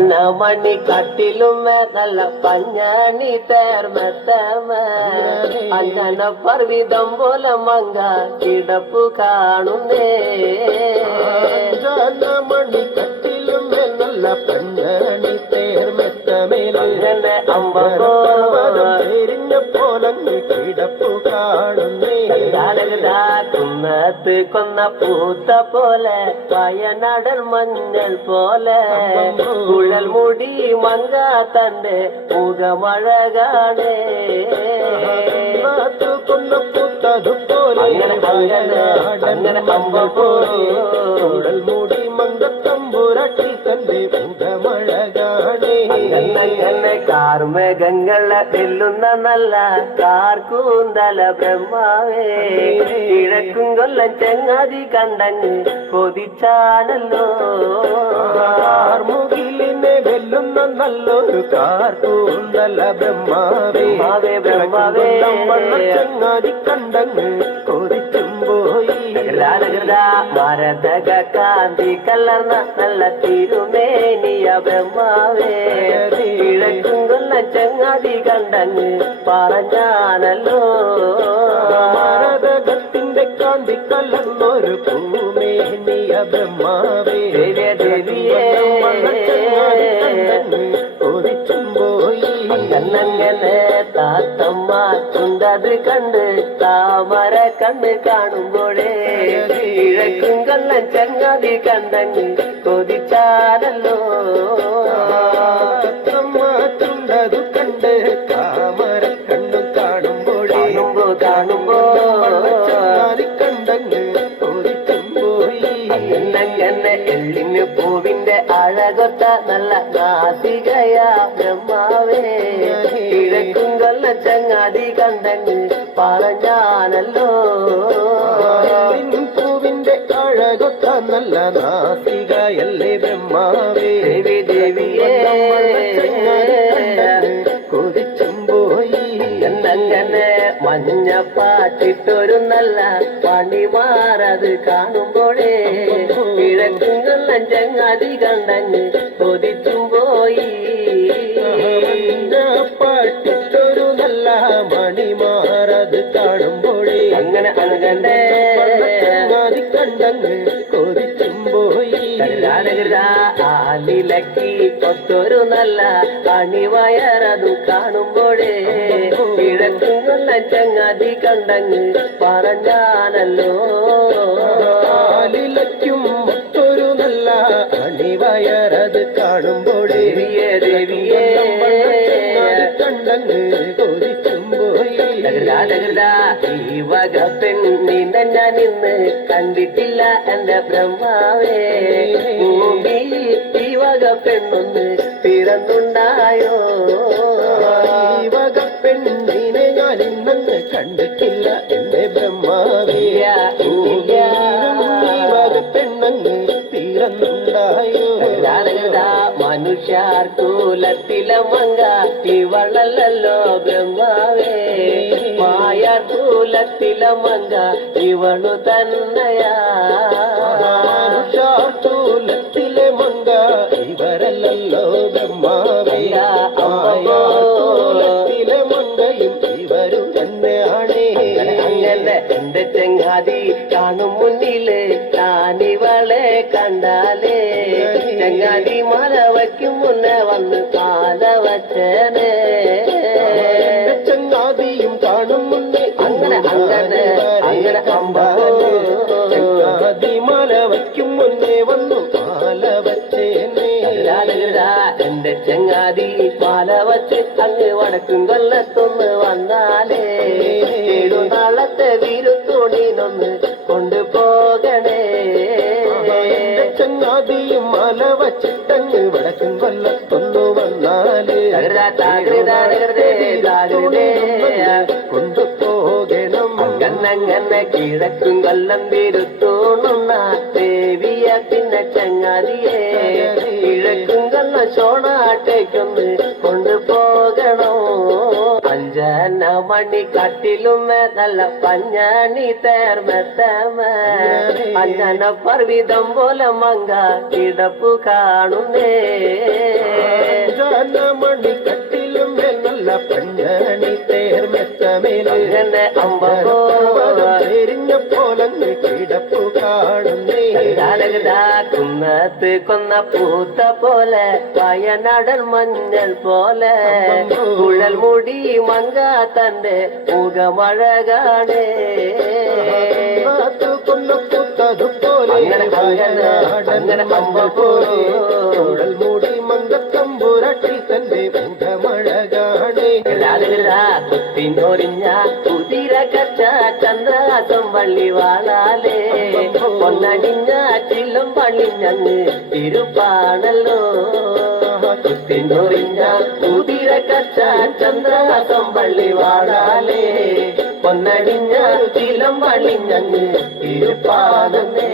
മണി കട്ടിലുമേ നല്ല പഞ്ഞാണി തേർമത്തമേ അഞ്ചന പർവിതം പോലെ മങ്ക കിടപ്പു കാണുന്നേ മണി കട്ടിലുമേ നല്ല പഞ്ഞാണി തേർമത്തമേലങ്ങനെ അമ്പരിഞ്ഞ പോലങ്ങ് കിടപ്പു കാണുന്നേ കുന്നത്ത് കൊന്ന പൂത്ത പോലെ വയനാടൻ മഞ്ഞൾ പോലെ കുഴൽ മുടി മങ്ക തന്റെ മുഖമഴകാണേ കൊന്ന പൂത്തതുപോലെ അങ്ങനെ അമ്പ പോലെ കുഴൽ മുടി മങ്കത്തമ്പുരട്ടി തന്റെ മുഖമഴകാണേ അങ്ങനെ കാർമേഘങ്ങളെ വെല്ലുന്ന നല്ല കാർക്കൂന്തല ബ്രഹ്മാവേ കിഴക്കും കൊല്ലം ചെങ്ങാതി കണ്ടങ്ങ് കൊതിച്ചാണല്ലോ മുകിലിനെ വെല്ലുന്ന നല്ലൊരു കാർക്കൂന്തല ബ്രഹ്മാവേ ബ്രഹ്മാവേ ചെങ്ങാതി കണ്ടങ്ങ് കൊതിച്ചും പോയി മരതക കാന്തി കലർന്ന നല്ല തിരുമേനിയ ബ്രഹ്മാവേ കിഴക്കും കൊല്ലം ചെങ്ങാതി കണ്ടങ്ങ് പറഞ്ഞാണല്ലോ ഭാരതത്തിന്റെ കാന്തി കലർന്നൊരു പൂമേനിയ ബ്രഹ്മാവേ ദേവിയേ കൊതിച്ചും പോയി അങ്ങനെ താത്തമ്മ ചുണ്ടത് കണ്ട് താമര കണ്ണ് കാണുമ്പോഴേ കിഴക്കും കൊല്ലം ചങ്ങാതി കണ്ടങ്ങ് കൊതിച്ചാലല്ലോ ചുണ്ടതു കണ്ട് താമര കണ്ണു കാണുമ്പോഴേ കാണുമ്പോ ചങ്ങാതി കണ്ടങ്ങ് കൊതിച്ചും പോയി അങ്ങനെ എള്ളിന് പൂവിന്റെ അഴകൊത്ത നല്ല നാസികയാ ബ്രഹ്മാവേ കിഴക്കും കൊല്ലം ചങ്ങാതി കണ്ടങ്ങ് പറഞ്ഞാനല്ലോ പൂവിന്റെ അഴകൊത്ത നല്ല നാസികയല്ലേ ബ്രഹ്മാവേ ദേവിയേ കൊതിച്ചും പോയി എന്നങ്ങനെ മഞ്ഞപ്പാട്ടിട്ടൊരു നല്ല പണിമാറത് കാണുമ്പോഴേ കിഴക്കും കൊല്ലം ചങ്ങാതി കണ്ടങ്ങ് കൊതിച്ചും പോയി പാട്ടിട്ടൊരു നല്ല മണിമാറത് കാണുമ്പോഴേ അങ്ങനെ അങ്ങനെ ചങ്ങാതി കണ്ടങ്ങ് കൊതിച്ചും പോയി ആലിലക്കി ഒത്തൊരു നല്ല അണിവയറതു കാണുമ്പോഴേ കിഴക്കും കൊല്ലം ചങ്ങാതി കണ്ടങ്ങ് പറഞ്ഞാനല്ലോ ആലിലയ്ക്കും ഒത്തൊരു നല്ല അണിവയറത് കാണുമ്പോഴേ ദേവിയേ കണ്ടങ്ങ് കൊതിച്ചും പോയി ഈ വക പെണ്ണിനെ ഞാൻ ഇന്ന് കണ്ടിട്ടില്ല എന്റെ ബ്രഹ്മാവേ ഭൂമിയിൽ ഈ വക പെണ്ണൊന്ന് പിറന്നുണ്ടായോ ഈ വക പെണ്ണിനെ ഞാൻ ഇന്നങ്ങ് കണ്ടിട്ടില്ല എന്റെ ബ്രഹ്മാവേ ഈ വക പെണ്ണങ്ങ് പിറന്നുണ്ടായോ മനുഷ്യർ കൂലത്തിലെ മങ്ക ഇവളല്ലോ ബ്രഹ്മാവേ മായാർ കൂലത്തിലെ മങ്ക ഇവളു തന്നയാ മനുഷ്യത്തിലെ മങ്ക ഇവരല്ലോ ബ്രഹ്മാവേ മായാത്തിലെ മങ്കയും ഇവരു തന്നെയാണേ അങ്ങനെ എന്റെ ചെങ്ങാതി കാണും മുന്നില് താനിവളെ കണ്ടാലേ ചെങ്ങാതി മല വയ്ക്കും മുന്നേ വന്ന് പാല വച്ചേനേ ചങ്ങാതിയും കാണും മുന്നേ അങ്ങനെ അങ്ങനെ അങ്ങനെ ചങ്ങാതി മല വയ്ക്കും മുന്നേ വന്നു പാല വച്ചേനേ എന്റെ ചങ്ങാതി പാല വച്ച് അങ്ങ് വടക്കും കൊല്ലത്തൊന്ന് വന്നാലേ 7 നാളത്തെ വിരുത്തോണിനൊന്ന് കൊണ്ടുപോകണേ ചങ്ങാതിയും മല വച്ചിട്ടങ്ങ് വടക്കും കൊല്ലത്തൊന്നു വന്നാല് കൊണ്ടുപോകണം കണ്ണങ്ങനെ കിഴക്കും കൊല്ലം വിരുത്തോണുന്ന ദേവിയ പിന്നെ ചങ്ങാതിയെ കിഴക്കും കൊല്ലം ചോണാട്ടേക്കൊന്ന് കൊണ്ടുപോകണോ അഞ്ചന മണി കട്ടിലുമേ നല്ല പഞ്ഞാണി തേർമത്തമേ അഞ്ചന പർവിതം പോലെ മങ്ക കിടപ്പു കാണുന്നേ മണി കട്ടിലും മേൽ നല്ല പഞ്ഞണി തേർമെത്തമേലെ അങ്ങനെ എരിഞ്ഞ പോലങ്ങ് കിടപ്പു കാണുന്നേ കുന്നത്ത് കൊന്ന പൂത്ത പോലെ വയനാടൻ മഞ്ഞൾ പോലെ കുഴൽ മുടി മങ്ക തന്റെ മുഖമഴകാണേ കൊന്നപ്പൂത്തതുപോലെ അങ്ങനെ അമ്മ പോലെ കുഴൽ മൂടി മങ്കത്തമ്പുരട്ടി തന്റെ മുഖമഴകാണേ കുത്തിനൊരിഞ്ഞ കുതിര കച്ച ചന്ദ്രാസം വള്ളി വാളാലേ പൊന്നണിഞ്ഞ ചില്ലും പള്ളിഞ്ഞങ്ങ് തിരുപ്പാണല്ലോ കുത്തിനൊരിഞ്ഞ കുതിര കച്ച ചന്ദ്രാസം വള്ളി വാളാലേ പൊന്നണിഞ്ഞ ചിലം പള്ളിഞ്ഞങ്ങ് തിരുപ്പാണല്ലേ